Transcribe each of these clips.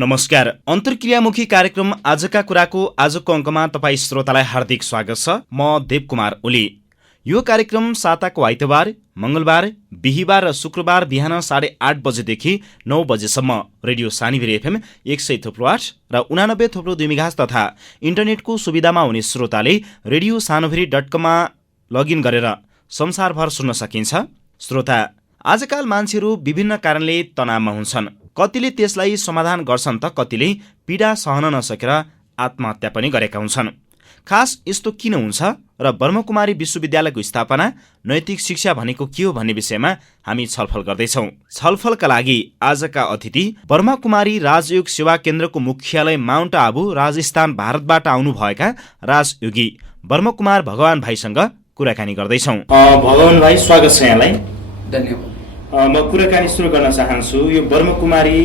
नमस्कार। अन्तर्क्रियामुखी कार्यक्रम आजका कुराको आजको अङ्कमा तपाईँ श्रोतालाई हार्दिक स्वागत छ। म देवकुमार ओली। यो कार्यक्रम साताको आइतबार, मंगलबार, बिहिबार र शुक्रबार बिहान 8:30 बजेदेखि 9 बजेसम्म रेडियो सानीभिर एफएम 100.8 र 89.2 मेगाहर्ज तथा इन्टरनेटको सुविधामा हुने श्रोताले रेडियो सानोभिरी.com मा लगइन गरेर संसारभर सुन्न सकिन्छ। श्रोता, आजकाल मान्छेहरू विभिन्न कारणले तनावमा हुन्छन्। कतिले त्यसलाई समाधान गर्छन् त कतिले पीडा सहन नसकेर आत्महत्या पनि गरेका हुन्छन्। खास यस्तो किन हुन्छ र ब्रह्मकुमारी विश्वविद्यालयको स्थापना, नैतिक शिक्षा भनेको के हो भन्ने विषयमा हामी छलफल गर्दैछौँ। छलफलका लागि आजका अतिथि ब्रह्मकुमारी राजयोग सेवा केन्द्रको मुख्यालय माउन्ट आबु, राजस्थान, भारतबाट आउनुभएका राजयोगी ब्रह्मकुमार भगवान भाइसँग कुराकानी गर्दैछौँ। भगवान भाइ, स्वागत छ यहाँलाई। धन्यवाद। म कुराकानी सुरु गर्न चाहन्छु। यो ब्रह्मकुमारी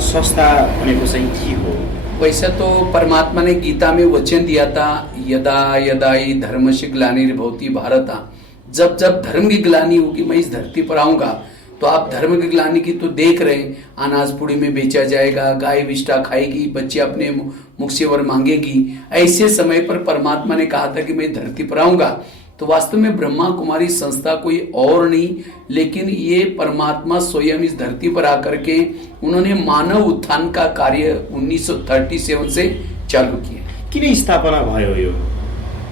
संस्था भनेको चाहिँ के हो? वैसे तो परमात्मा ने गीता में वचन दिया था, यदा यदा ही धर्मस्य ग्लानिर्भवति भारत, जब जब धर्म की ग्लानि होगी मैं इस धरती पर आऊंगा। तो आप धर्म की ग्लानि की तो देख रहे हैं, अनाज पुड़ी में बेचा जाएगा, गाय विष्टा खाएगी, बच्चे अपने मुख से वर मांगेगी। ऐसे समय पर परमात्मा ने कहा था कि मैं धरती पर आऊंगा। तो वास्तव में ब्रह्मा कुमारी संस्था कोई और नहीं, लेकिन ये परमात्मा स्वयं इस धरती पर आकर के उन्होंने मानव उत्थान का कार्य 1937 से चालू किया। किन स्थापना भयो यो?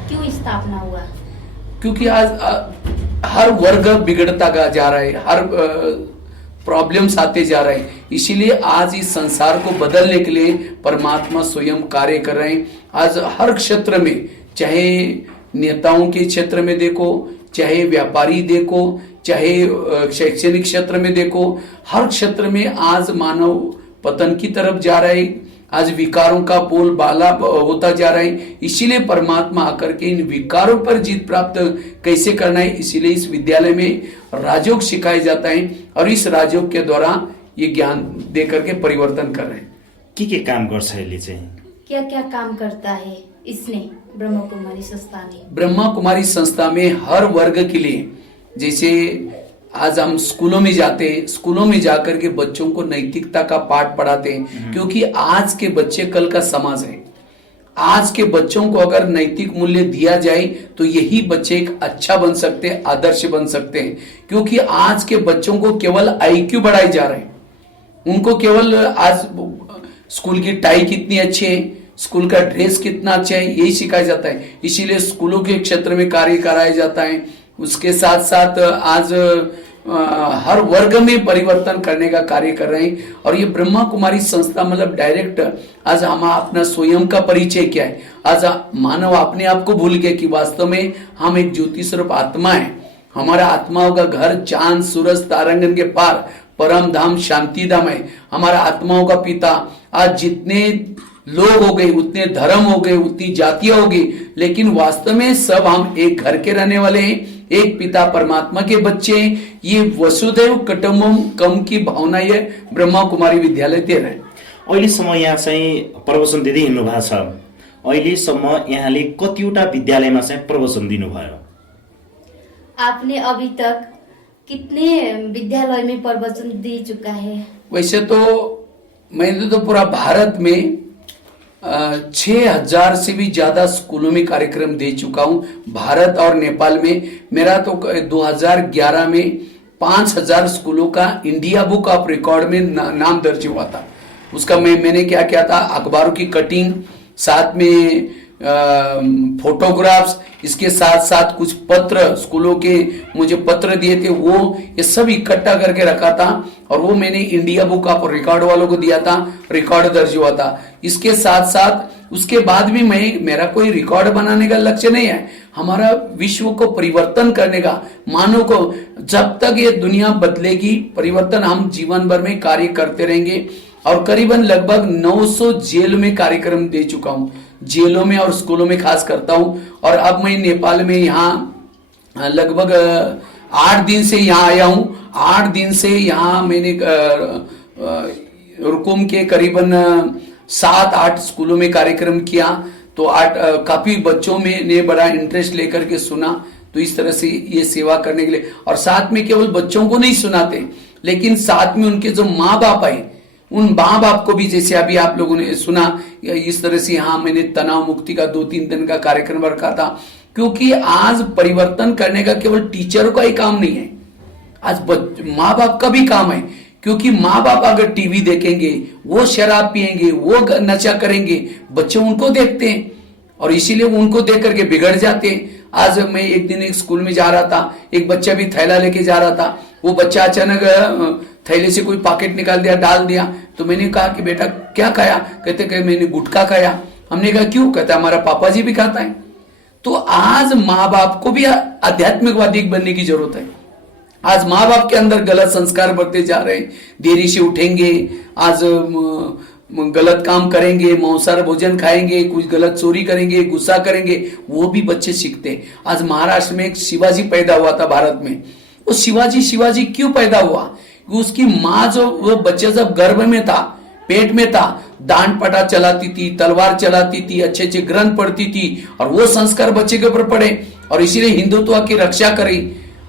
क्यों स्थापना हुआ? क्योंकि आज हर वर्ग बिगड़ता जा रहा है, हर प्रॉब्लम्स आते जा रहे हैं। इसीलिए आज इस संसार को बदलने के लिए परमात्मा स्वयं कार्य कर रहे हैं। आज हर क्षेत्र में, चाहे नेताओं के क्षेत्र में देखो, चाहे व्यापारी देखो, चाहे शैक्षणिक क्षेत्र में देखो, हर क्षेत्र में आज मानव पतन की तरफ जा रहा है। आज विकारों का बोलबाला होता जा रहा है। इसीलिए परमात्मा आकर के इन विकारों पर जीत प्राप्त कैसे करना है, इसीलिए इस विद्यालय में राजयोग सिखाया जाता है और इस राजयोग के द्वारा ये ज्ञान दे करके परिवर्तन कर रहे हैं। के काम गर्छ यसले चाहिँ? क्या क्या काम करता है इसने? ब्रह्मा कुमारी संस्था ने, ब्रह्मा कुमारी संस्था में हर वर्ग के लिए, जैसे आज हम स्कूलों में जाते हैं, स्कूलों में जाकर के बच्चों को नैतिकता का पाठ पढ़ाते हैं, क्योंकि आज के बच्चे कल का समाज है। आज के बच्चों को अगर नैतिक मूल्य दिया जाए तो यही बच्चे एक अच्छा बन सकते हैं, आदर्श बन सकते हैं। क्योंकि आज के बच्चों को केवल आईक्यू बढ़ाए जा रहे हैं, उनको केवल आज स्कूल की टाई कितनी अच्छी है, स्कूल का ड्रेस कितना अच्छा है, यही सिखाया जाता है। इसीलिए स्कूलों के क्षेत्र में कार्य कराया जाता है। उसके साथ साथ आज हर वर्ग में परिवर्तन करने का कार्य कर रहे हैं। और ये ब्रह्मा कुमारी संस्था मतलब डायरेक्ट आज हम अपना स्वयं का परिचय क्या है, आज मानव अपने आप को भूल गए कि वास्तव में हम एक ज्योति स्वरूप आत्मा है। हमारा आत्माओं का घर चांद सूरज तारांगन के पार परम धाम शांति धाम है। हमारा आत्माओं का पिता, आज जितने लोग हो गए, उतने धर्म हो गए, उतनी जातियां हो गई, लेकिन वास्तव में सब हम एक घर के रहने वाले हैं, एक पिता परमात्मा के बच्चे हैं। ये वसुदैव कुटुम्बकम की भावना ये ब्रह्मा कुमारी विद्यालय दे रहे हैं। अहिलेसम्म यहाँ चाहिँ प्रवचन दिँदै हिँड्नु भएको छ। अहिलेसम्म यहाँले कतिवटा विद्यालयमा चाहिँ प्रवचन दिनुभयो? आपने अभी तक कितने विद्यालय में प्रवचन दे चुका है? वैसे तो मैंने तो पूरा भारत में 6000 से भी ज्यादा स्कूलों में कार्यक्रम दे चुका हूं। भारत और नेपाल में मेरा तो 2011 में 5000 स्कूलों का इंडिया बुक ऑफ रिकॉर्ड में नाम दर्ज हुआ था। उसका मैंने क्या किया था, अखबारों की कटिंग, साथ में फोटोग्राफ्स, इसके साथ साथ कुछ पत्र स्कूलों के मुझे पत्र दिए थे, वो ये सब इकट्ठा करके रखा था और वो मैंने इंडिया बुक ऑफ रिकॉर्ड वालों को दिया था, रिकॉर्ड दर्ज हुआ था। इसके साथ साथ उसके बाद भी मेरा कोई रिकॉर्ड बनाने का लक्ष्य नहीं है, हमारा विश्व को परिवर्तन करने का, मानव को जब तक ये दुनिया बदलेगी परिवर्तन हम जीवन भर में कार्य करते रहेंगे। और करीबन लगभग 900 जेल में कार्यक्रम दे चुका हूं, जेलों में और स्कूलों में खास करता हूं। और अब मैं नेपाल में यहाँ लगभग 8 दिन से यहाँ आया हूं। 8 दिन से यहाँ मैंने रुकुम के करीबन 7-8 स्कूलों में कार्यक्रम किया। तो काफी बच्चों में ने बड़ा इंटरेस्ट लेकर के सुना। तो इस तरह से ये सेवा करने के लिए, और साथ में केवल बच्चों को नहीं सुनाते, लेकिन साथ में उनके जो माँ बाप है उन माँ बाप को भी, जैसे अभी आप लोगों ने सुना इस तरह से, हाँ मैंने तनाव मुक्ति का 2-3 दिन का कार्यक्रम रखा था, क्योंकि आज परिवर्तन करने का केवल टीचर का ही काम नहीं है, आज माँ बाप का भी काम है। क्योंकि माँ बाप अगर टीवी देखेंगे, वो शराब पिएंगे, वो नशा करेंगे, बच्चे उनको देखते हैं और इसीलिए उनको देख करके बिगड़ जाते हैं। आज मैं एक दिन एक स्कूल में जा रहा था, एक बच्चा भी थैला लेके जा रहा था, वो बच्चा अचानक थैले से कोई पॉकेट निकाल दिया, डाल दिया। तो मैंने कहा कि बेटा क्या खाया? कहते कि मैंने गुटखा खाया। हमने कहा क्यों? कहता हमारा पापा जी भी खाता है। तो आज माँ बाप को भी आध्यात्मिकवादी बनने की जरूरत है। आज माँ बाप के अंदर गलत संस्कार बढ़ते जा रहे हैं, देरी से उठेंगे, आज गलत काम करेंगे, मांसाहार भोजन खाएंगे, कुछ गलत चोरी करेंगे, गुस्सा करेंगे, वो भी बच्चे सीखते हैं। आज महाराष्ट्र में एक शिवाजी पैदा हुआ था भारत में। वो शिवाजी क्यों पैदा हुआ? उसकी माँ जो, वो बच्चे जब गर्भ में था, पेट में था, दान पटा चलाती थी, तलवार चलाती थी, अच्छे अच्छे ग्रंथ पढ़ती थी और वो संस्कार बच्चे के ऊपर पड़े और इसीलिए हिंदुत्व की रक्षा करी।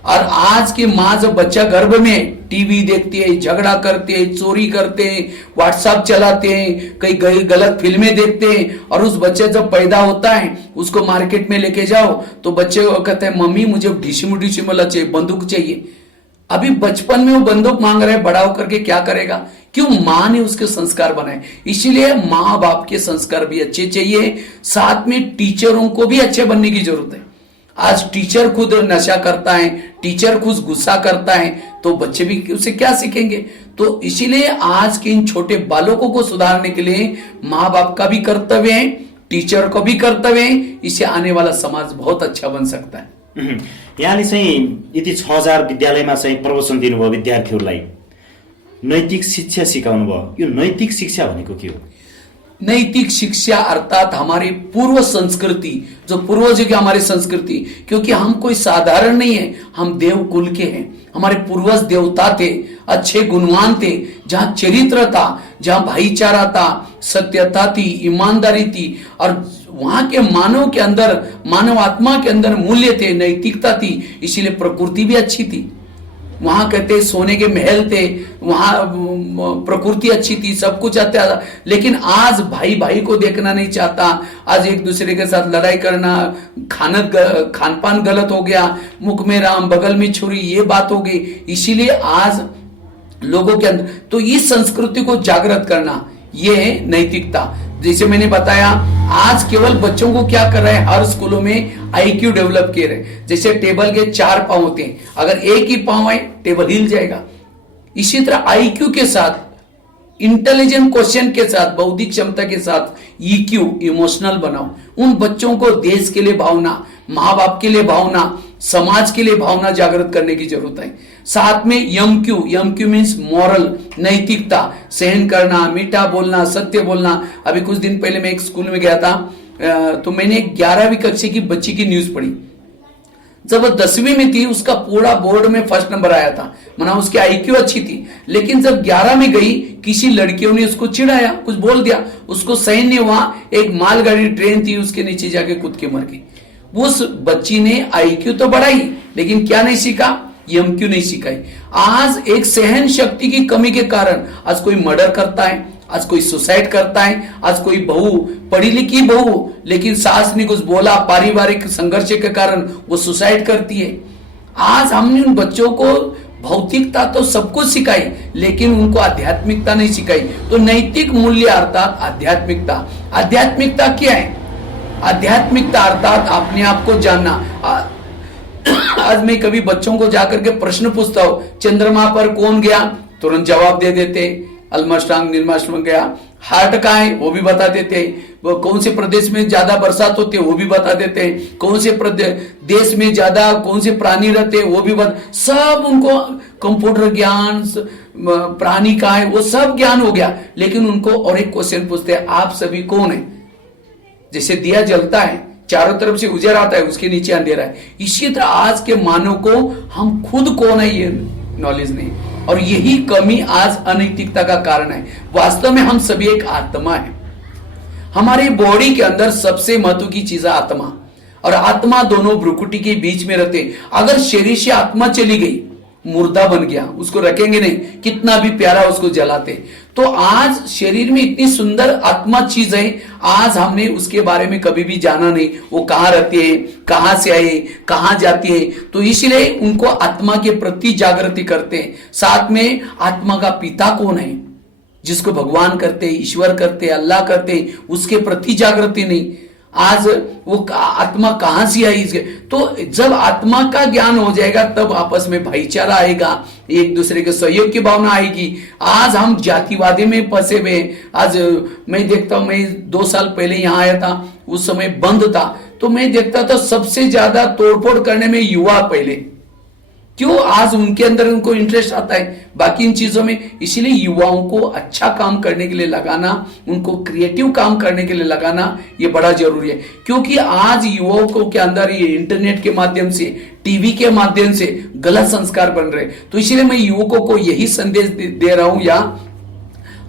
और आज की माँ जब बच्चा गर्भ में टीवी देखती है, झगड़ा करते हैं, चोरी करते हैं, व्हाट्सएप चलाते हैं, कई गलत फिल्में देखते हैं और उस बच्चे जब पैदा होता है उसको मार्केट में लेके जाओ तो बच्चे कहते हैं मम्मी मुझे ढिशिमला चाहिए, बंदूक चाहिए। अभी बचपन में वो बंदूक मांग रहे हैं, बड़ा होकर के क्या करेगा? क्यों? माँ ने उसके संस्कार बनाए। इसीलिए माँ बाप के संस्कार भी अच्छे चाहिए, साथ में टीचरों को भी अच्छे बनने की जरूरत है। आज टीचर खुद नशा करता है, टीचर खुद गुस्सा करता है, तो बच्चे भी उससे क्या सीखेंगे? तो इसीलिए आज के इन छोटे बालकों को सुधारने के लिए माँ बाप का भी कर्तव्य है, टीचर को भी कर्तव्य है। इससे आने वाला समाज बहुत अच्छा बन सकता है। यहाँले चाहिँ यति 6000 विद्यालयमा चाहिँ प्रवचन दिनुभयो विद्यार्थीहरूलाई, नैतिक शिक्षा सिकाउनु भयो। यो नैतिक शिक्षा भनेको के हो? नैतिक शिक्षा अर्थात हमारी पूर्व संस्कृति, जो पूर्वजों की हमारी संस्कृति, क्योंकि हम कोई साधारण नहीं है, हम देव कुल के हैं। हमारे पूर्वज देवता थे, अच्छे गुणवान थे, जहां चरित्र था, जहां भाईचारा था, सत्यता थी, ईमानदारी थी और वहां के मानव के अंदर, मानव आत्मा के अंदर मूल्य थे, नैतिकता थी। इसीलिए प्रकृति भी अच्छी थी। वहां कहते सोने के महल थे, वहां प्रकृति अच्छी थी, सब कुछ अच्छा था। लेकिन आज भाई भाई को देखना नहीं चाहता, आज एक दूसरे के साथ लड़ाई करना, खान पान गलत हो गया, मुख में राम बगल में छुरी, ये बात हो गई। इसीलिए आज लोगों के अंदर तो इस संस्कृति को जागृत करना, ये है नैतिकता। जैसे मैंने बताया, आज केवल बच्चों को क्या कर रहे हैं, हर स्कूलों में आईक्यू डेवलप किए रहे। जैसे टेबल के 4 पांव होते हैं, अगर एक ही पांव है टेबल हिल जाएगा। इसी तरह आईक्यू के साथ, इंटेलिजेंट क्वेश्चन के साथ, बौद्धिक क्षमता के साथ ईक्यू, इमोशनल बनाओ। उन बच्चों को देश के लिए भावना, माँ बाप के लिए भावना, समाज के लिए भावना जागृत करने की जरूरत है। साथ में यमक्यू मीन्स मॉरल, नैतिकता, सहन करना, मीठा बोलना, सत्य बोलना। अभी कुछ दिन पहले मैं एक स्कूल में गया था, तो मैंने 11वीं कक्षा की बच्ची की न्यूज पढ़ी। जब वो 10वीं में थी, उसका पूरा बोर्ड में फर्स्ट नंबर आया था, माना उसकी आईक्यू अच्छी थी। लेकिन जब 11 में गई, किसी लड़कियों ने उसको चिढ़ाया, कुछ बोल दिया, उसको सहन नहीं हुआ। एक मालगाड़ी ट्रेन थी, उसके नीचे जाके कूद के मर गई। उस बच्ची ने आईक्यू तो बढ़ाई, लेकिन क्या नहीं सीखा? एमक्यू नहीं सिखाई। आज एक सहन शक्ति की कमी के कारण आज कोई मर्डर करता है, आज कोई सुसाइड करता है, आज कोई बहू, पढ़ी लिखी बहू, लेकिन सास ने कुछ बोला, पारिवारिक संघर्ष के कारण वो सुसाइड करती है। आज हमने उन बच्चों को भौतिकता तो सब कुछ सिखाई, लेकिन उनको आध्यात्मिकता नहीं सिखाई। तो नैतिक मूल्य अर्थात आध्यात्मिकता। आध्यात्मिकता क्या है? आध्यात्मिकता अर्थात अपने आप को जानना। आज मैं कभी बच्चों को जाकर के प्रश्न पूछता हूं, चंद्रमा पर कौन गया? तुरंत जवाब दे देते। अल्मस्ट्रांग निर्मास्ट्रांग गया। हार्ट कहाँ है? वो भी बता देते। कौन से प्रदेश में ज्यादा बरसात होती है? वो भी बता देते। कौन से देश में ज्यादा कौन से प्राणी रहते? वो भी सब उनको कंप्यूटर ज्ञान, प्राणी का है, वो सब ज्ञान हो गया। लेकिन उनको और एक क्वेश्चन पूछते हैं, आप सभी कौन है? जैसे दिया जलता है, चारों तरफ से उजाला आता है, उसके नीचे अंधेरा है। इसी तरह आज के मानव को हम खुद कौन है ये नॉलेज नहीं, और यही कमी आज अनैतिकता का कारण है। वास्तव में हम सभी एक आत्मा है। हमारी बॉडी के अंदर सबसे महत्व की चीज है आत्मा, और आत्मा दोनों भ्रुकुटी के बीच में रहते। अगर शरीर से आत्मा चली गई, मुर्दा बन गया, उसको रखेंगे नहीं, कितना भी प्यारा उसको जलाते। तो आज शरीर में इतनी सुंदर आत्मा चीज है, आज हमने उसके बारे में कभी भी जाना नहीं, वो कहाँ रहती है, कहाँ से आए, कहाँ जाती है। तो इसलिए उनको आत्मा के प्रति जागृति करते हैं। साथ में आत्मा का पिता कौन है, जिसको भगवान करते, ईश्वर करते, अल्लाह करते, उसके प्रति जागृति नहीं। आज वो आत्मा कहां से आई इसके, तो जब आत्मा का ज्ञान हो जाएगा तब आपस में भाईचारा आएगा, एक दूसरे के सहयोग की भावना आएगी। आज हम जातिवादी में फंसे हुए। आज मैं देखता हूं, मैं 2 साल पहले यहां आया था, उस समय बंद था, तो मैं देखता था सबसे ज्यादा तोड़फोड़ करने में युवा पहले। क्यों? आज उनके अंदर उनको इंटरेस्ट आता है बाकी इन चीजों में। इसीलिए युवाओं को अच्छा काम करने के लिए लगाना, उनको क्रिएटिव काम करने के लिए लगाना, ये बड़ा जरूरी है। क्योंकि आज युवाओं को के अंदर ये इंटरनेट के माध्यम से, टीवी के माध्यम से गलत संस्कार बन रहे। तो इसीलिए मैं युवकों को यही संदेश दे रहा हूं, या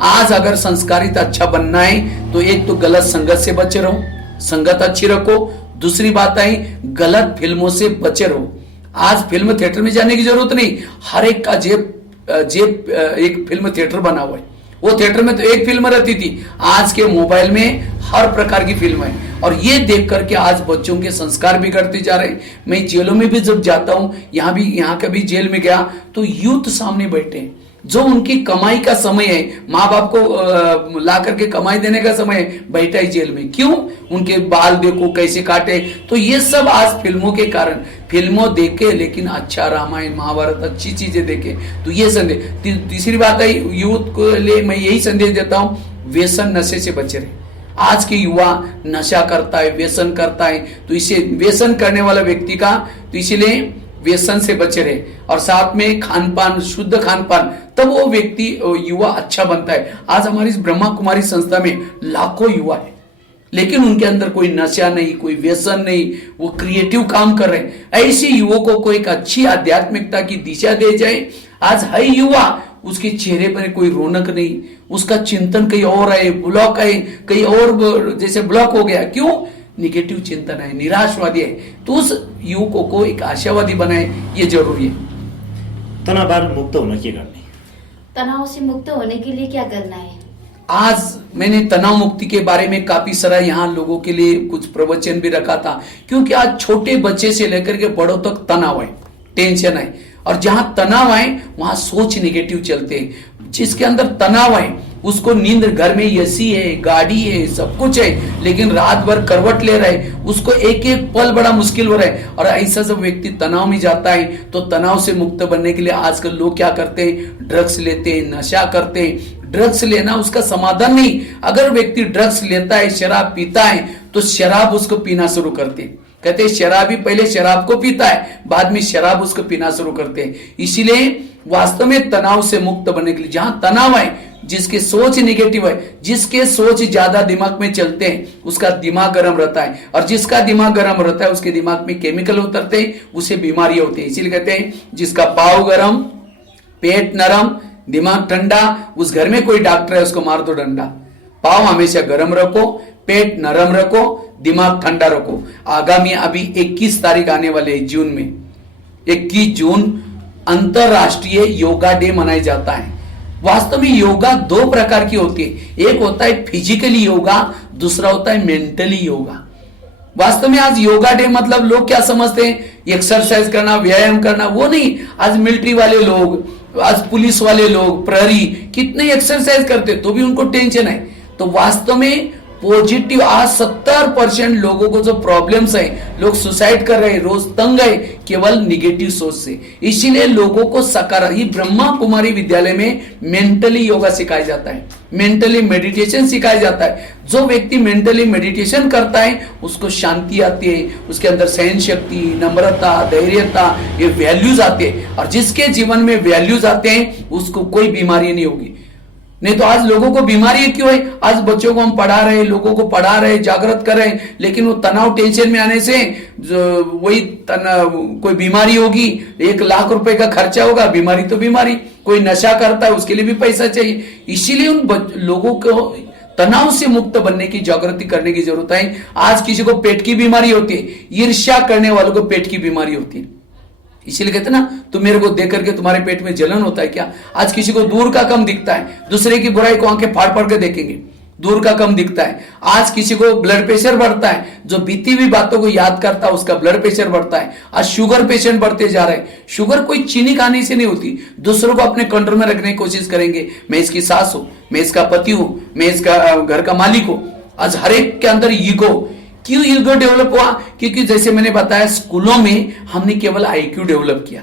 आज अगर संस्कारित अच्छा बनना है तो एक तो गलत संगत से बचे रहो, संगत अच्छी रखो। दूसरी बात आई, गलत फिल्मों से बचे रहो। आज फिल्म थिएटर में जाने की जरूरत नहीं, हर एक का जेब एक फिल्म थिएटर बना हुआ है। वो थिएटर में तो एक फिल्म रहती थी, आज के मोबाइल में हर प्रकार की फिल्म है। और ये देख करके आज बच्चों के संस्कार बिगड़ते जा रहे हैं। मैं जेलों में भी जब जाता हूं, यहाँ कभी जेल में गया तो यूथ सामने बैठे हैं, जो उनकी कमाई का समय है, माँ बाप को ला करके कमाई देने का समय है, बैठा है जेल में। क्यों? उनके बाल देखो कैसे काटे। तो ये सब आज फिल्मों के कारण, फिल्मों देखे लेकिन अच्छा रामायण महाभारत अच्छी चीजें देखे। तो ये संदेश। तीसरी बात है, यूथ को लिए मैं यही संदेश देता हूं, व्यसन नशे से बचे रहे। आज के युवा नशा करता है, व्यसन करता है, तो इसे व्यसन करने वाला व्यक्ति का, तो इसीलिए व्यसन से बचे रहे। और साथ में खान पान, शुद्ध खान पान, तब वो व्यक्ति युवा अच्छा बनता है। आज हमारी इस ब्रह्मा कुमारी संस्था में लाखों युवा है, लेकिन उनके अंदर कोई नशा नहीं, कोई व्यसन नहीं, वो क्रिएटिव काम कर रहे हैं। ऐसे युवकों को एक अच्छी आध्यात्मिकता की दिशा दे जाए। आज है युवा, उसके चेहरे पर कोई रौनक नहीं, उसका चिंतन कहीं और है, ब्लॉक है, कहीं और जैसे ब्लॉक हो गया। क्यों? निगेटिव चिंतन है, निराशवादी है। तो उस युवकों को एक आशावादी बनाए, ये जरूरी है। तनाव मुक्त होना क्या करना है? तनाव से मुक्त होने के लिए क्या करना है? आज मैंने तनाव मुक्ति के बारे में काफी सारा यहाँ लोगों के लिए कुछ प्रवचन भी रखा था। क्योंकि आज छोटे बच्चे से लेकर के बड़ों तक तनाव है, टेंशन है। और जहां तनाव है वहां सोच निगेटिव चलते हैं। जिसके अंदर तनाव है उसको नींद, घर में एसी है, गाड़ी है, सब कुछ है, लेकिन रात भर करवट ले रहा है, उसको एक एक पल बड़ा मुश्किल हो रहा है। और ऐसा जब व्यक्ति तनाव में जाता है तो तनाव से मुक्त बनने के लिए आजकल लोग क्या करते हैं? ड्रग्स लेते हैं, नशा करते हैं। ड्रग्स लेना उसका समाधान नहीं। अगर व्यक्ति ड्रग्स लेता है, शराब पीता है, तो शराब उसको पीना शुरू करते हैं। कहते हैं शराबी पहले शराब को पीता है, बाद में शराब उसको पीना शुरू करते हैं। इसीलिए वास्तव में तनाव से मुक्त बनने के लिए, जहां तनाव है, जिसके सोच निगेटिव है, जिसके सोच ज्यादा दिमाग में चलते हैं, उसका दिमाग गर्म रहता है। और जिसका दिमाग गर्म रहता है उसके दिमाग में केमिकल उतरते हैं, उसे बीमारियां होती है। इसीलिए कहते हैं जिसका पाव गर्म, पेट नरम, दिमाग ठंडा, उस घर में कोई डॉक्टर है उसको मार दो डंडा। पाव हमेशा गर्म रखो, पेट नरम रखो, दिमाग ठंडा रखो। आगामी अभी 21 तारीख आने वाले है जून में, 21 जून अंतरराष्ट्रीय योगा डे मनाया जाता है। वास्तव में योगा 2 प्रकार की होती है, एक होता है फिजिकली योगा, दूसरा होता है मेंटली योगा। वास्तव में आज योगा डे मतलब लोग क्या समझते हैं? एक्सरसाइज करना, व्यायाम करना, वो नहीं। आज मिलिट्री वाले लोग, आज पुलिस वाले लोग, प्रहरी कितने एक्सरसाइज करते तो भी उनको टेंशन है। तो वास्तव में पॉजिटिव, आज 70% लोगों को जो प्रॉब्लम्स है, लोग सुसाइड कर रहे हैं, रोज तंग है, केवल निगेटिव सोच से। इसीलिए लोगों को सकारात्मक, ब्रह्मा कुमारी विद्यालय में मेंटली योगा सिखाया जाता है, मेंटली मेडिटेशन सिखाया जाता है। जो व्यक्ति मेंटली मेडिटेशन करता है उसको शांति आती है, उसके अंदर सहन शक्ति, नम्रता, धैर्यता, ये वैल्यूज आते हैं। और जिसके जीवन में वैल्यूज आते हैं उसको कोई बीमारी नहीं होगी। नहीं तो आज लोगों को बीमारी क्यों है? आज बच्चों को हम पढ़ा रहे हैं, लोगों को पढ़ा रहे हैं, जागृत कर रहे हैं, लेकिन वो तनाव टेंशन में आने से वही कोई बीमारी होगी, 1 लाख रुपए का खर्चा होगा, बीमारी तो बीमारी। कोई नशा करता है उसके लिए भी पैसा चाहिए। इसीलिए उन लोगों को तनाव से मुक्त बनने की जागृति करने की जरूरत है। आज किसी को पेट की बीमारी होती है, ईर्ष्या करने वालों को पेट की बीमारी होती है। इसीलिए कहते ना, तुम मेरे को देख करके तुम्हारे पेट में जलन होता है क्या? आज किसी को दूर का कम दिखता है, दूसरे की बुराई को आंखें फाड़ फाड़ के देखेंगे, दूर का कम दिखता है। आज किसी को ब्लड प्रेशर बढ़ता है, जो बीती हुई बातों को याद करता है उसका ब्लड प्रेशर बढ़ता है। आज शुगर पेशेंट बढ़ते जा रहे हैं। शुगर कोई चीनी खाने से नहीं होती, दूसरों को अपने कंट्रोल में रखने की कोशिश करेंगे। मैं इसकी सास हूं, मैं इसका पति हूं, मैं इसका घर का मालिक हूं। आज हर एक के अंदर ईगो, क्यों ईगो डेवलप हुआ? क्योंकि जैसे मैंने बताया, स्कूलों में हमने केवल आईक्यू डेवलप किया।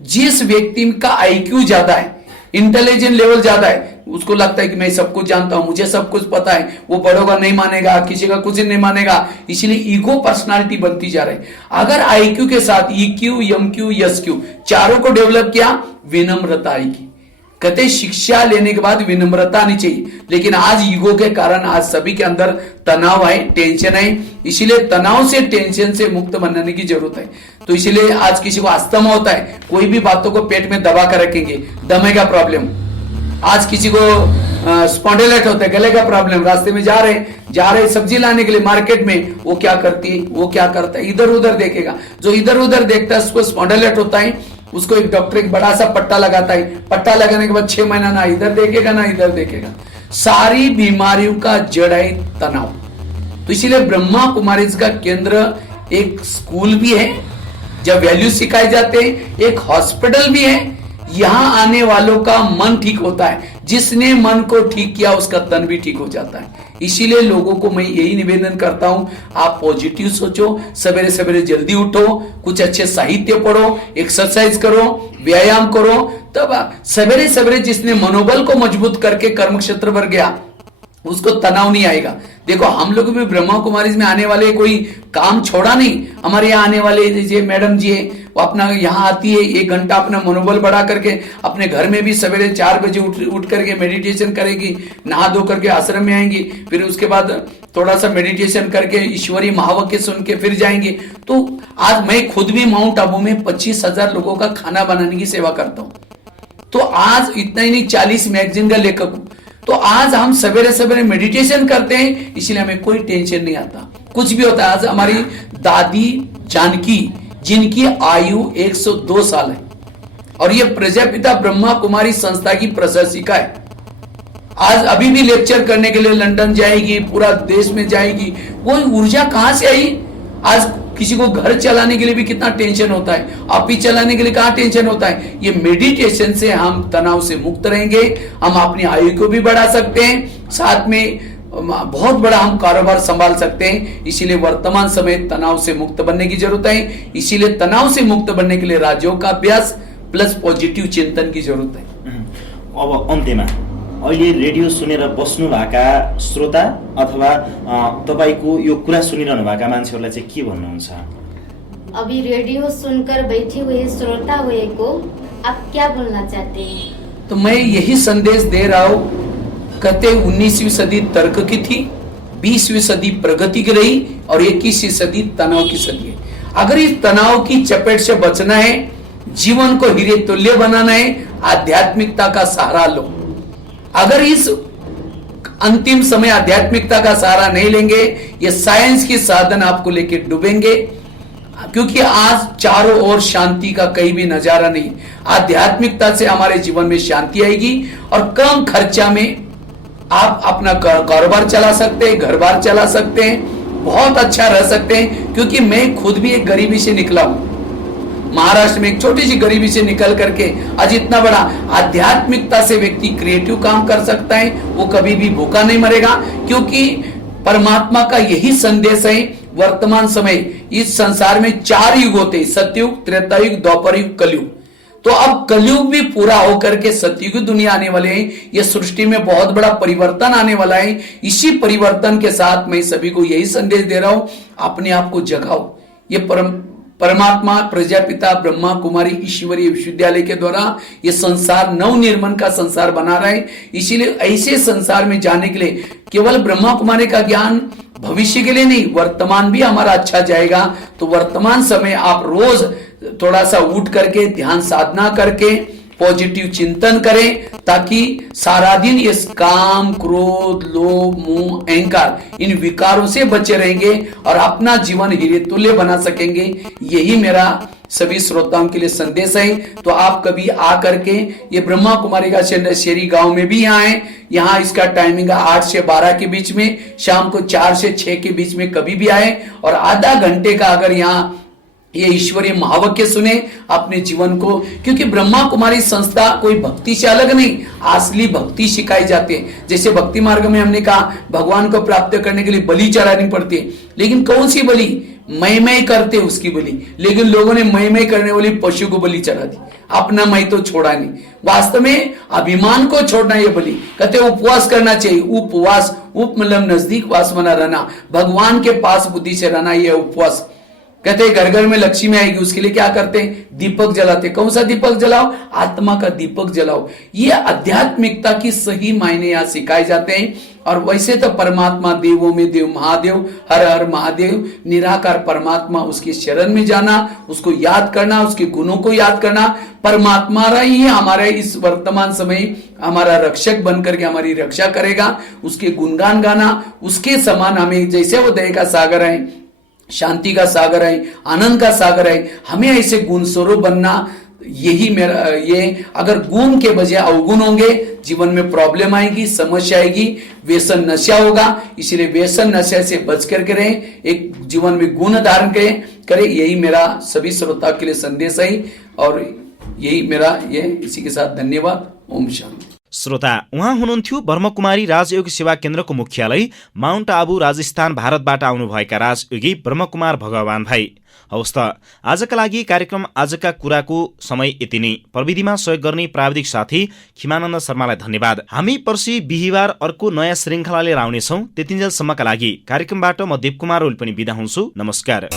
जिस व्यक्ति का आईक्यू ज्यादा है, इंटेलिजेंट लेवल ज्यादा है, उसको लगता है कि मैं सब कुछ जानता हूं, मुझे सब कुछ पता है। वो बड़ों का नहीं मानेगा, किसी का कुछ नहीं मानेगा, इसलिए ईगो पर्सनालिटी बनती जा रही है। अगर आईक्यू के साथ ईक्यू, एमक्यू, एसक्यू चारों को डेवलप किया, विनम्रता आएगी। कहते शिक्षा लेने के बाद विनम्रता आनी चाहिए। लेकिन आज ईगो के कारण आज सभी के अंदर तनाव है, टेंशन है। इसीलिए तनाव से, टेंशन से मुक्त बनने की जरूरत है। तो इसीलिए आज किसी को अस्थमा होता है, कोई भी बातों को पेट में दबा कर रखेंगे, दमे का प्रॉब्लम। आज किसी को स्पॉन्डिलाइटिस होता है, गले का प्रॉब्लम, रास्ते में जा रहे सब्जी लाने के लिए मार्केट में, वो क्या करती है, वो क्या करता है, इधर उधर देखेगा। जो इधर उधर देखता है उसको स्पॉन्डिलाइटिस होता है। उसको एक डॉक्टर एक बड़ा सा पट्टा लगाता है, पट्टा लगाने के बाद 6 महीना ना इधर देखेगा ना इधर देखेगा। सारी बीमारियों का जड़ है तनाव। तो इसीलिए ब्रह्मा कुमारीज का केंद्र एक स्कूल भी है, जब वैल्यू सिखाए जाते हैं, एक हॉस्पिटल भी है। यहां आने वालों का मन ठीक होता है, जिसने मन को ठीक किया उसका तन भी ठीक हो जाता है। इसीलिए लोगों को मैं यही निवेदन करता हूं, आप पॉजिटिव सोचो, सवेरे सवेरे जल्दी उठो, कुछ अच्छे साहित्य पढ़ो, एक्सरसाइज करो, व्यायाम करो। तब सवेरे सवेरे जिसने मनोबल को मजबूत करके कर्म क्षेत्र पर गया, उसको तनाव नहीं आएगा। देखो हम लोग भी ब्रह्मा कुमारीज में आने वाले कोई काम छोड़ा नहीं। हमारे यहाँ आने वाले जैसे मैडम जी है, वो अपना यहाँ आती है, 1 घंटा अपना मनोबल बढ़ा करके अपने घर में भी सवेरे 4 बजे उठ करके मेडिटेशन करेगी, नहा धो करके आश्रम में आएंगी, फिर उसके बाद थोड़ा सा मेडिटेशन करके ईश्वरीय महावाक्य सुन के फिर जाएंगे। तो आज मैं खुद भी माउंट आबू में 25,000 लोगों का खाना बनाने की सेवा करता हूँ। तो आज इतना ही नहीं, 40 मैगजीन का लेखक हूं। तो आज हम सवेरे सवेरे मेडिटेशन करते हैं, इसलिए हमें कोई टेंशन नहीं आता, कुछ भी होता है। आज हमारी दादी जानकी, जिनकी आयु 102 साल है, और ये प्रजापिता ब्रह्मा कुमारी संस्था की प्रशासिका है। आज अभी भी लेक्चर करने के लिए लंदन जाएगी, पूरा देश में जाएगी। वो ऊर्जा कहां से आई? आज किसी को घर चलाने के लिए भी कितना टेंशन होता है, ऑफिस चलाने के लिए कहां टेंशन होता है। ये मेडिटेशन से हम तनाव से मुक्त रहेंगे, हम अपनी आयु को भी बढ़ा सकते हैं, साथ में बहुत बड़ा हम कारोबार संभाल सकते हैं। इसीलिए वर्तमान समय तनाव से मुक्त बनने की जरूरत है। इसीलिए तनाव से मुक्त बनने के लिए राजयोग का अभ्यास प्लस पॉजिटिभ चिन्तन की जरूरत है। अब अन्त्यमा अहिले रेडियो सुनेर बस्नुभएका श्रोता अथवा तपाईको यो कुरा सुनिरहनु भएका मान्छेहरूलाई चाहिँ के भन्नुहुन्छ? अभी रेडियो सुनकर बैठे हुए श्रोता हुए को आप क्या बोलना चाहते हैं? तो मैं यही संदेश दे रहा हूं। कहते 19वीं सदी तर्क की थी, 20वीं सदी प्रगति की रही, और 21वीं सदी तनाव की सदी है। अगर इस तनाव की चपेट से बचना है, जीवन को हीरे तुल्य बनाना है, आध्यात्मिकता का सहारा लो। अगर इस अंतिम समय आध्यात्मिकता का सहारा नहीं लेंगे, ये साइंस की साधन आपको लेके डूबेंगे। क्योंकि आज चारों ओर शांति का कहीं भी नजारा नहीं। आध्यात्मिकता से हमारे जीवन में शांति आएगी, और कम खर्चा में आप अपना कारोबार चला सकते हैं, घर बार चला सकते हैं, बहुत अच्छा रह सकते हैं। क्योंकि मैं खुद भी एक गरीबी से निकला हूं, महाराष्ट्र में एक छोटी सी गरीबी से निकल करके आज इतना बड़ा। आध्यात्मिकता से व्यक्ति क्रिएटिव काम कर सकता है, वो कभी भी भूखा नहीं मरेगा। क्योंकि परमात्मा का यही संदेश है। वर्तमान समय इस संसार में 4 युग होते हैं, सतयुग, त्रेतायुग, द्वापर युग, कलयुग। तो अब कलयुग भी पूरा होकर के सतयुग दुनिया आने वाले हैं। यह सृष्टि में बहुत बड़ा परिवर्तन आने वाला है। इसी परिवर्तन के साथ मैं सभी को यही संदेश दे रहा हूं, अपने आप को जगाओ। ये परमात्मा प्रजापिता ब्रह्मा कुमारी ईश्वरीय विश्वविद्यालय के द्वारा ये संसार नवनिर्माण का संसार बना रहा है। इसीलिए ऐसे संसार में जाने के लिए केवल ब्रह्मा कुमारी का ज्ञान भविष्य के लिए नहीं, वर्तमान भी हमारा अच्छा जाएगा। तो वर्तमान समय आप रोज थोड़ा सा उठ करके ध्यान साधना करके पॉजिटिव चिंतन करें, ताकि सारा दिन इस काम, क्रोध, लोभ, मोह, अहंकार इन विकारों से बचे रहेंगे और अपना जीवन हीरे तुल्य बना सकेंगे। यही मेरा सभी श्रोताओं के लिए संदेश है। तो आप कभी आ करके ये ब्रह्मा कुमारी का शेरी गांव में भी आए। यहाँ इसका टाइमिंग 8 से 12 के बीच में, शाम को 4 से 6 के बीच में कभी भी आए और आधा घंटे का अगर यहाँ ये ईश्वरीय महावाक्य सुने अपने जीवन को, क्योंकि ब्रह्मा कुमारी संस्था कोई भक्ति से अलग नहीं, असली भक्ति सिखाई जाती है। जैसे भक्ति मार्ग में हमने कहा भगवान को प्राप्त करने के लिए बलि चढ़ानी पड़ती है, लेकिन कौन सी बलि? मैं करते उसकी बलि, लेकिन लोगों ने मैं करने वाली पशु को बलि चढ़ा दी, अपना मैं तो छोड़ा नहीं। वास्तव में अभिमान को छोड़ना ये बलि। कहते उपवास करना चाहिए, उपवास, उप मतलब नजदीक वास बना रहना, भगवान के पास बुद्धि से रहना, ये उपवास। कहते घर घर में लक्ष्मी आएगी, उसके लिए क्या करते हैं? दीपक जलाते। कौन सा दीपक जलाओ? आत्मा का दीपक जलाओ। ये आध्यात्मिकता की सही मायने यहाँ सिखाए जाते हैं। और वैसे तो परमात्मा देवों में देव महादेव, हर हर महादेव, निराकार परमात्मा, उसके शरण में जाना, उसको याद करना, उसके गुणों को याद करना। परमात्मा ही हमारे इस वर्तमान समय हमारा रक्षक बन करके हमारी रक्षा करेगा। उसके गुणगान गाना, उसके समान हमें, जैसे वो दया का सागर है, शांति का सागर है, आनंद का सागर है, हमें ऐसे गुण स्वरूप बनना। यही मेरा ये, अगर गुण के बजाय अवगुण होंगे जीवन में प्रॉब्लम आएगी, समस्या आएगी, व्यसन नशा होगा। इसलिए व्यसन नशा से बच करके रहे, एक जीवन में गुण धारण करें। यही मेरा सभी श्रोता के लिए संदेश है और यही मेरा ये, इसी के साथ धन्यवाद। ओम शांति। श्रोता, उहाँ हुनुहुन्थ्यो ब्रह्मकुमारी राजयोग सेवा केन्द्रको मुख्यालय माउन्ट आबु, राजस्थान, भारतबाट आउनुभएका राजयोगी ब्रह्मकुमार भगवान भाइ। हवस् त, आजका लागि कार्यक्रम आजका कुराको समय यति नै। प्रविधिमा सहयोग गर्ने प्राविधिक साथी खिमानन्द शर्मालाई धन्यवाद। हामी पर्सि बिहिबार अर्को नयाँ श्रृङ्खला लिएर आउनेछौँ। त्यतिन्जेलसम्मका लागि कार्यक्रमबाट म देवकुमार ओली पनि बिदा हुन्छु। नमस्कार।